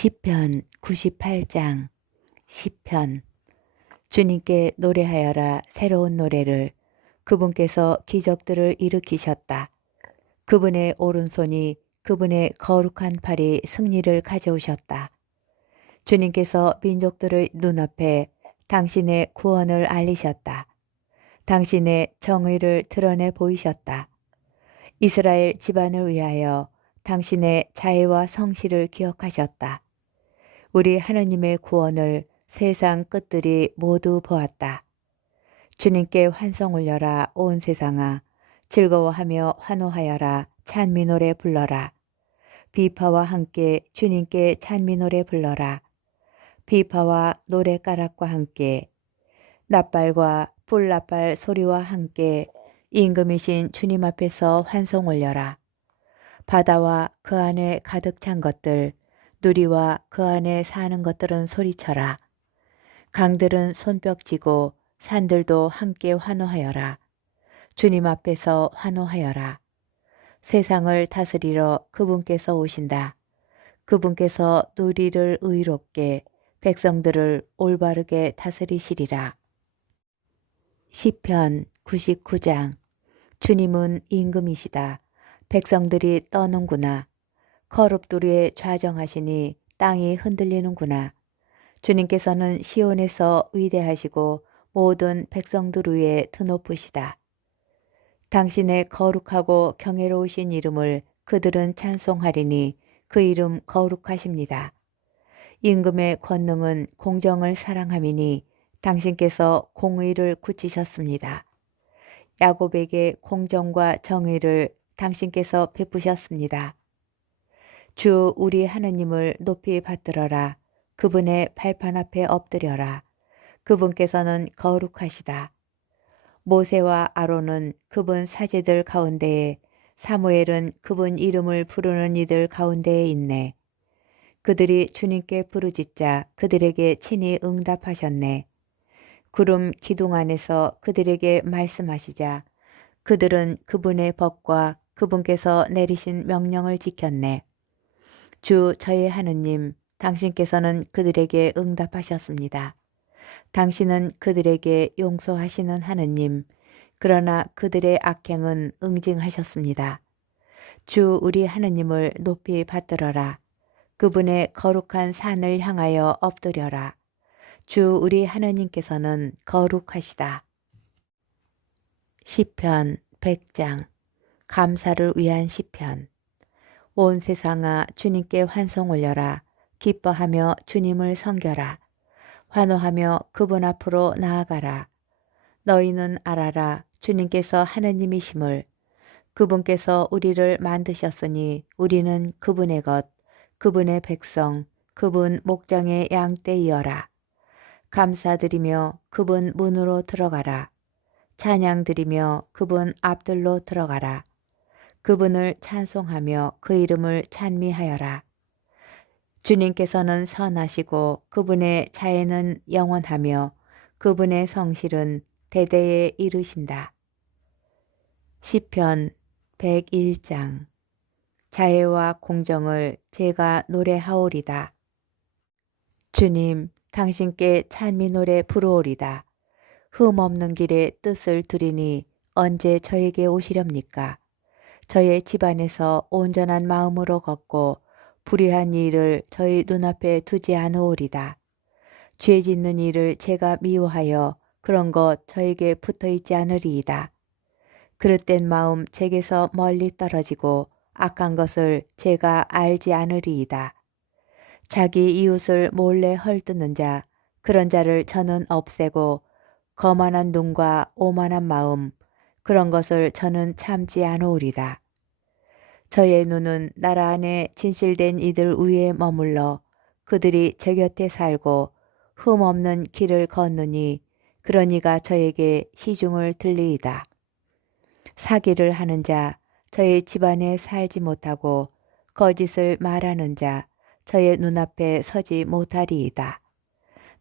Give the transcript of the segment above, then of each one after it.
시편 98장. 시편. 주님께 노래하여라. 새로운 노래를. 그분께서 기적들을 일으키셨다. 그분의 오른손이, 그분의 거룩한 팔이 승리를 가져오셨다. 주님께서 민족들의 눈앞에 당신의 구원을 알리셨다. 당신의 정의를 드러내 보이셨다. 이스라엘 집안을 위하여 당신의 자애와 성실을 기억하셨다. 우리 하나님의 구원을 세상 끝들이 모두 보았다. 주님께 환성 올려라. 온 세상아. 즐거워하며 환호하여라. 찬미 노래 불러라. 비파와 함께 주님께 찬미 노래 불러라. 비파와 노래가락과 함께 낫발과 불낫발 소리와 함께 임금이신 주님 앞에서 환송 올려라. 바다와 그 안에 가득 찬 것들, 누리와 그 안에 사는 것들은 소리쳐라. 강들은 손뼉 치고 산들도 함께 환호하여라. 주님 앞에서 환호하여라. 세상을 다스리러 그분께서 오신다. 그분께서 누리를 의롭게, 백성들을 올바르게 다스리시리라. 시편 99장. 주님은 임금이시다. 백성들이 떠는구나. 거룩들의 좌정하시니 땅이 흔들리는구나. 주님께서는 시온에서 위대하시고 모든 백성들 위에 드높으시다. 당신의 거룩하고 경외로우신 이름을 그들은 찬송하리니 그 이름 거룩하십니다. 임금의 권능은 공정을 사랑함이니 당신께서 공의를 굳히셨습니다. 야곱에게 공정과 정의를 당신께서 베푸셨습니다. 주 우리 하느님을 높이 받들어라. 그분의 발판 앞에 엎드려라. 그분께서는 거룩하시다. 모세와 아론은 그분 사제들 가운데에, 사무엘은 그분 이름을 부르는 이들 가운데에 있네. 그들이 주님께 부르짖자 그들에게 친히 응답하셨네. 구름 기둥 안에서 그들에게 말씀하시자 그들은 그분의 법과 그분께서 내리신 명령을 지켰네. 주 저의 하느님, 당신께서는 그들에게 응답하셨습니다. 당신은 그들에게 용서하시는 하느님, 그러나 그들의 악행은 응징하셨습니다. 주 우리 하느님을 높이 받들어라. 그분의 거룩한 산을 향하여 엎드려라. 주 우리 하느님께서는 거룩하시다. 시편 100장. 감사를 위한 시편. 온 세상아 주님께 환송 올려라. 기뻐하며 주님을 섬겨라. 환호하며 그분 앞으로 나아가라. 너희는 알아라. 주님께서 하느님이심을. 그분께서 우리를 만드셨으니 우리는 그분의 것, 그분의 백성, 그분 목장의 양떼이여라. 감사드리며 그분 문으로 들어가라. 찬양드리며 그분 앞들로 들어가라. 그분을 찬송하며 그 이름을 찬미하여라. 주님께서는 선하시고 그분의 자애는 영원하며 그분의 성실은 대대에 이르신다. 시편 101장. 자애와 공정을 제가 노래하오리다. 주님, 당신께 찬미 노래 부르오리다. 흠없는 길에 뜻을 두리니 언제 저에게 오시렵니까? 저의 집안에서 온전한 마음으로 걷고 불의한 일을 저희 눈앞에 두지 않으오리다. 죄 짓는 일을 제가 미워하여 그런 것 저에게 붙어있지 않으리이다. 그릇된 마음 제게서 멀리 떨어지고 악한 것을 제가 알지 않으리이다. 자기 이웃을 몰래 헐뜯는 자, 그런 자를 저는 없애고 거만한 눈과 오만한 마음, 그런 것을 저는 참지 않으리다. 저의 눈은 나라 안에 진실된 이들 위에 머물러 그들이 제 곁에 살고 흠없는 길을 걷느니 그런 이가 저에게 시중을 들리이다. 사기를 하는 자, 저의 집안에 살지 못하고 거짓을 말하는 자, 저의 눈앞에 서지 못하리이다.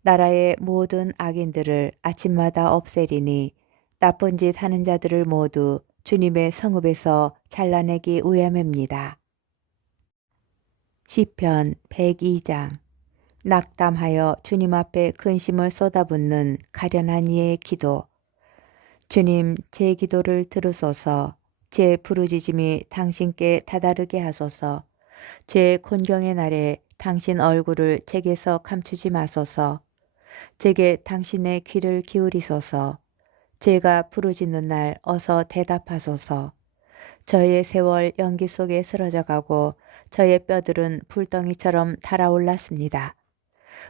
나라의 모든 악인들을 아침마다 없애리니 나쁜 짓 하는 자들을 모두 주님의 성읍에서 잘라내기 위함입니다. 시편 102장. 낙담하여 주님 앞에 근심을 쏟아붓는 가련한 이의 기도. 주님, 제 기도를 들으소서. 제 부르짖음이 당신께 다다르게 하소서. 제 곤경의 날에 당신 얼굴을 제게서 감추지 마소서. 제게 당신의 귀를 기울이소서. 제가 부르짖는 날 어서 대답하소서. 저의 세월 연기 속에 쓰러져 가고 저의 뼈들은 불덩이처럼 달아올랐습니다.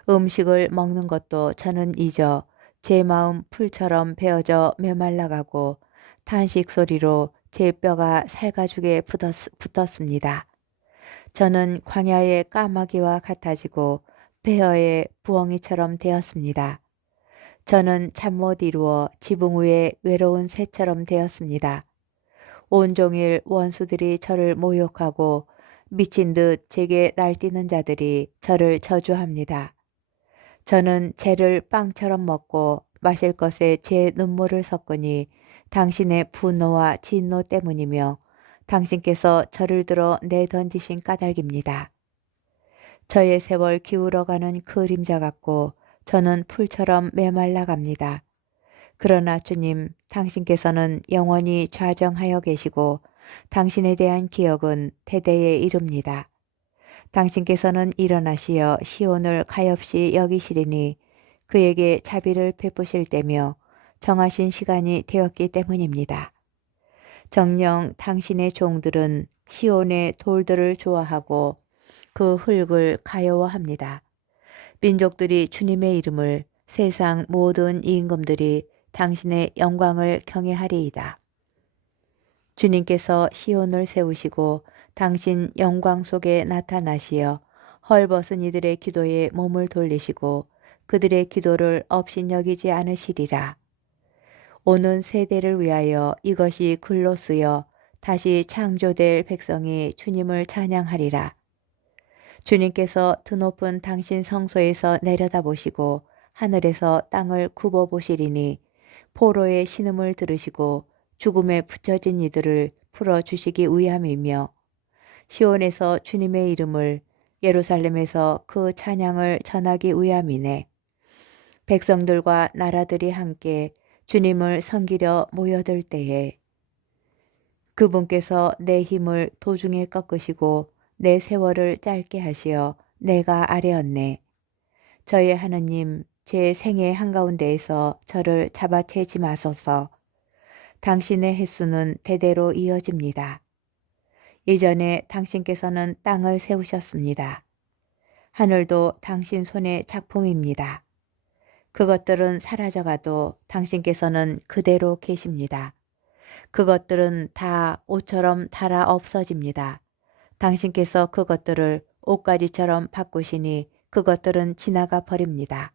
음식을 먹는 것도 저는 잊어 제 마음 풀처럼 베어져 메말라가고 탄식 소리로 제 뼈가 살가죽에 붙었습니다. 저는 광야의 까마귀와 같아지고 폐허의 부엉이처럼 되었습니다. 저는 잠 못 이루어 지붕 위에 외로운 새처럼 되었습니다. 온종일 원수들이 저를 모욕하고 미친 듯 제게 날뛰는 자들이 저를 저주합니다. 저는 죄를 빵처럼 먹고 마실 것에 제 눈물을 섞으니 당신의 분노와 진노 때문이며 당신께서 저를 들어 내던지신 까닭입니다. 저의 세월 기울어가는 그림자 같고 저는 풀처럼 메말라 갑니다. 그러나 주님, 당신께서는 영원히 좌정하여 계시고 당신에 대한 기억은 대대에 이릅니다. 당신께서는 일어나시어 시온을 가엾이 여기시리니 그에게 자비를 베푸실 때며 정하신 시간이 되었기 때문입니다. 정녕 당신의 종들은 시온의 돌들을 좋아하고 그 흙을 가여워합니다. 민족들이 주님의 이름을, 세상 모든 임금들이 당신의 영광을 경외하리이다. 주님께서 시온을 세우시고 당신 영광 속에 나타나시어 헐벗은 이들의 기도에 몸을 돌리시고 그들의 기도를 업신여기지 않으시리라. 오는 세대를 위하여 이것이 글로 쓰여 다시 창조될 백성이 주님을 찬양하리라. 주님께서 드높은 당신 성소에서 내려다보시고 하늘에서 땅을 굽어보시리니 포로의 신음을 들으시고 죽음에 붙여진 이들을 풀어주시기 위함이며 시온에서 주님의 이름을 예루살렘에서 그 찬양을 전하기 위함이네. 백성들과 나라들이 함께 주님을 섬기려 모여들 때에 그분께서 내 힘을 도중에 꺾으시고 내 세월을 짧게 하시어 내가 아뢰었네. 저의 하느님, 제 생애 한가운데에서 저를 잡아채지 마소서. 당신의 횟수는 대대로 이어집니다. 이전에 당신께서는 땅을 세우셨습니다. 하늘도 당신 손의 작품입니다. 그것들은 사라져가도 당신께서는 그대로 계십니다. 그것들은 다 옷처럼 닳아 없어집니다. 당신께서 그것들을 옷가지처럼 바꾸시니 그것들은 지나가 버립니다.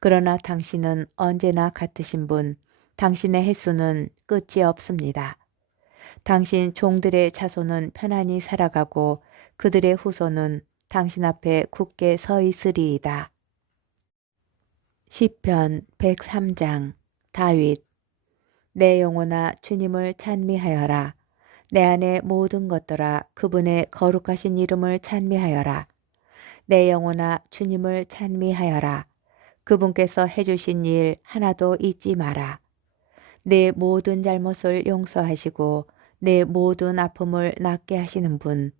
그러나 당신은 언제나 같으신 분, 당신의 횟수는 끝이 없습니다. 당신 종들의 자손은 편안히 살아가고 그들의 후손은 당신 앞에 굳게 서 있으리이다. 시편 103장. 다윗. 내 영혼아 주님을 찬미하여라. 내 안의 모든 것들아 그분의 거룩하신 이름을 찬미하여라. 내 영혼아 주님을 찬미하여라. 그분께서 해주신 일 하나도 잊지 마라. 내 모든 잘못을 용서하시고 내 모든 아픔을 낫게 하시는 분,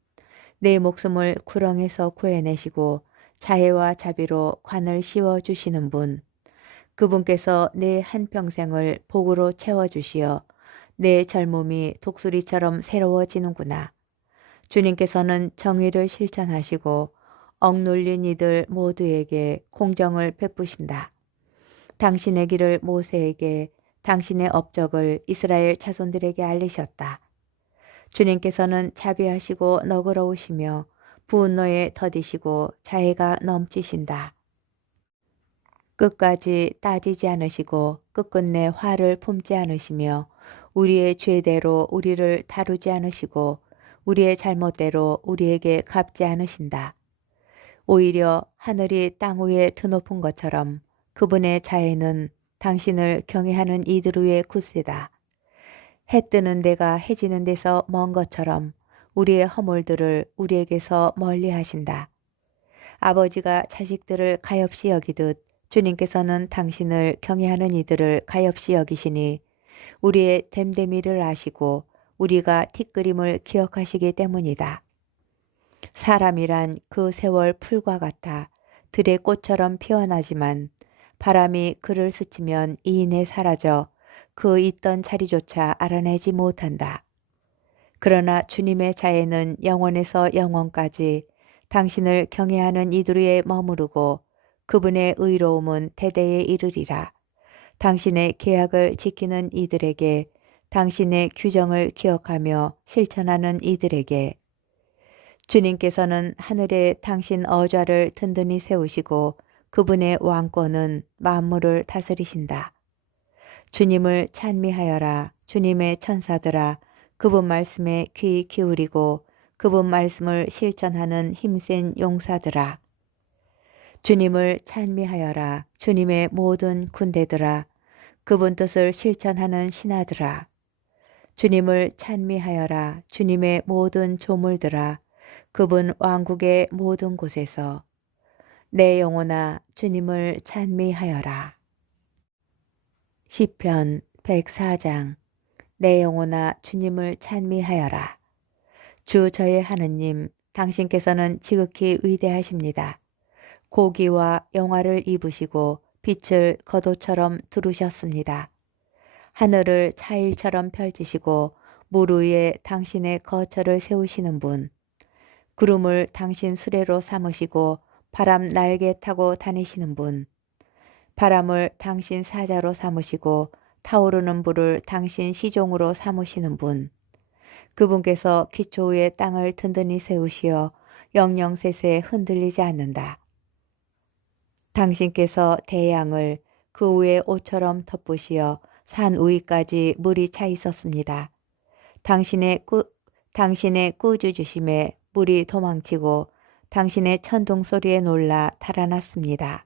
내 목숨을 구렁에서 구해내시고 자애와 자비로 관을 씌워주시는 분, 그분께서 내 한평생을 복으로 채워주시어 내 젊음이 독수리처럼 새로워지는구나. 주님께서는 정의를 실천하시고 억눌린 이들 모두에게 공정을 베푸신다. 당신의 길을 모세에게, 당신의 업적을 이스라엘 자손들에게 알리셨다. 주님께서는 자비하시고 너그러우시며 분노에 더디시고 자애가 넘치신다. 끝까지 따지지 않으시고 끝끝내 화를 품지 않으시며 우리의 죄대로 우리를 다루지 않으시고 우리의 잘못대로 우리에게 갚지 않으신다. 오히려 하늘이 땅 위에 드높은 것처럼 그분의 자애는 당신을 경외하는 이들 위에 굳세다. 해 뜨는 데가 해 지는 데서 먼 것처럼 우리의 허물들을 우리에게서 멀리 하신다. 아버지가 자식들을 가엾이 여기듯 주님께서는 당신을 경외하는 이들을 가엾이 여기시니 우리의 됨됨이를 아시고 우리가 티끌임을 기억하시기 때문이다. 사람이란 그 세월 풀과 같아 들의 꽃처럼 피어나지만 바람이 그를 스치면 이인에 사라져 그 있던 자리조차 알아내지 못한다. 그러나 주님의 자애는 영원에서 영원까지 당신을 경외하는 이들에 머무르고 그분의 의로움은 대대에 이르리라. 당신의 계약을 지키는 이들에게, 당신의 규정을 기억하며 실천하는 이들에게. 주님께서는 하늘에 당신 어좌를 든든히 세우시고 그분의 왕권은 만물을 다스리신다. 주님을 찬미하여라. 주님의 천사들아, 그분 말씀에 귀 기울이고 그분 말씀을 실천하는 힘센 용사들아. 주님을 찬미하여라. 주님의 모든 군대들아, 그분 뜻을 실천하는 신하들아. 주님을 찬미하여라. 주님의 모든 조물들아, 그분 왕국의 모든 곳에서. 내 영혼아, 주님을 찬미하여라. 시편 104장. 내 영혼아, 주님을 찬미하여라. 주 저의 하느님, 당신께서는 지극히 위대하십니다. 고기와 영화를 입으시고 빛을 겉옷처럼 두르셨습니다. 하늘을 차일처럼 펼치시고 물 위에 당신의 거처를 세우시는 분, 구름을 당신 수레로 삼으시고 바람 날개 타고 다니시는 분, 바람을 당신 사자로 삼으시고 타오르는 불을 당신 시종으로 삼으시는 분, 그분께서 기초 위에 땅을 든든히 세우시어 영영세세 흔들리지 않는다. 당신께서 대양을 그 위에 옷처럼 덮으시어 산 위까지 물이 차 있었습니다. 당신의 꾸짖으심에 물이 도망치고 당신의 천둥 소리에 놀라 달아났습니다.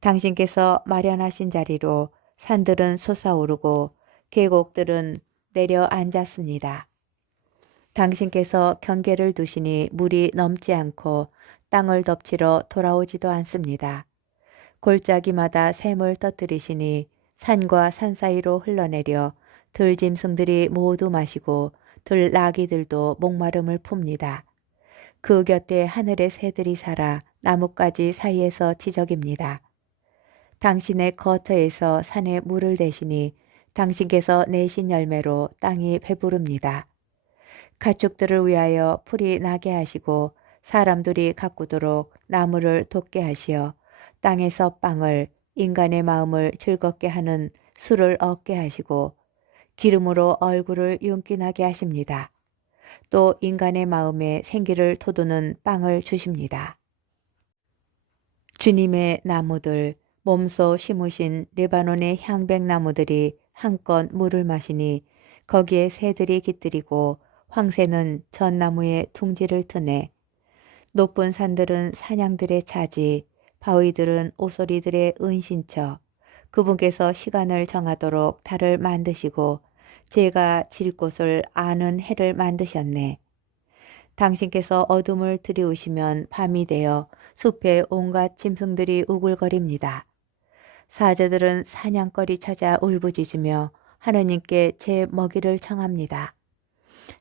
당신께서 마련하신 자리로 산들은 솟아오르고 계곡들은 내려앉았습니다. 당신께서 경계를 두시니 물이 넘지 않고 땅을 덮치러 돌아오지도 않습니다. 골짜기마다 샘을 떠뜨리시니 산과 산 사이로 흘러내려 들짐승들이 모두 마시고 들나귀들도 목마름을 풉니다. 그 곁에 하늘의 새들이 살아 나뭇가지 사이에서 지저깁니다. 당신의 거처에서 산에 물을 대시니 당신께서 내신 열매로 땅이 배부릅니다. 가축들을 위하여 풀이 나게 하시고 사람들이 가꾸도록 나무를 돋게 하시어 땅에서 빵을, 인간의 마음을 즐겁게 하는 술을 얻게 하시고 기름으로 얼굴을 윤기나게 하십니다. 또 인간의 마음에 생기를 돋우는 빵을 주십니다. 주님의 나무들, 몸소 심으신 레바논의 향백나무들이 한껏 물을 마시니 거기에 새들이 깃들이고 황새는 전나무에 둥지를 트네. 높은 산들은 사냥들의 차지, 바위들은 오소리들의 은신처. 그분께서 시간을 정하도록 달을 만드시고 제가 질 곳을 아는 해를 만드셨네. 당신께서 어둠을 들이우시면 밤이 되어 숲에 온갖 짐승들이 우글거립니다. 사자들은 사냥거리 찾아 울부짖으며 하느님께 제 먹이를 청합니다.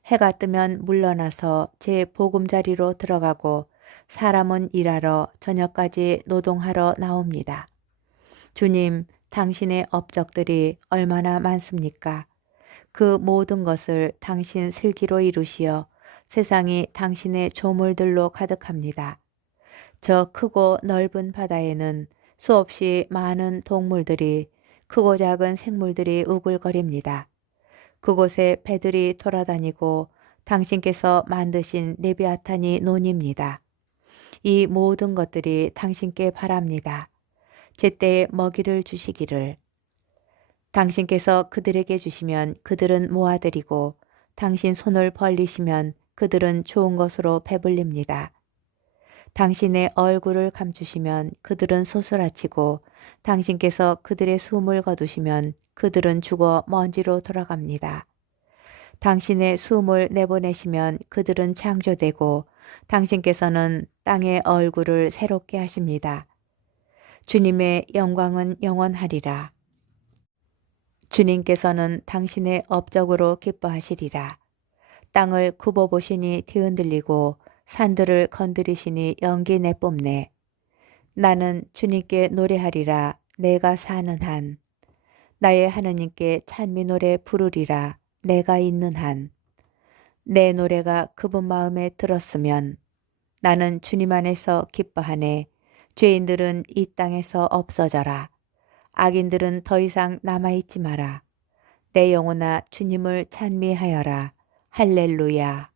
해가 뜨면 물러나서 제 보금자리로 들어가고 사람은 일하러 저녁까지 노동하러 나옵니다. 주님, 당신의 업적들이 얼마나 많습니까? 그 모든 것을 당신 슬기로 이루시어 세상이 당신의 조물들로 가득합니다. 저 크고 넓은 바다에는 수없이 많은 동물들이, 크고 작은 생물들이 우글거립니다. 그곳에 배들이 돌아다니고 당신께서 만드신 레비아탄이 논입니다. 이 모든 것들이 당신께 바랍니다. 제때에 먹이를 주시기를. 당신께서 그들에게 주시면 그들은 모아들이고 당신 손을 벌리시면 그들은 좋은 것으로 배불립니다. 당신의 얼굴을 감추시면 그들은 소스라치고 당신께서 그들의 숨을 거두시면 그들은 죽어 먼지로 돌아갑니다. 당신의 숨을 내보내시면 그들은 창조되고 당신께서는 땅의 얼굴을 새롭게 하십니다. 주님의 영광은 영원하리라. 주님께서는 당신의 업적으로 기뻐하시리라. 땅을 굽어보시니 뒤흔들리고 산들을 건드리시니 연기 내뿜네. 나는 주님께 노래하리라. 내가 사는 한. 나의 하느님께 찬미 노래 부르리라. 내가 있는 한. 내 노래가 그분 마음에 들었으면 나는 주님 안에서 기뻐하네. 죄인들은 이 땅에서 없어져라. 악인들은 더 이상 남아있지 마라. 내 영혼아 주님을 찬미하여라. 할렐루야.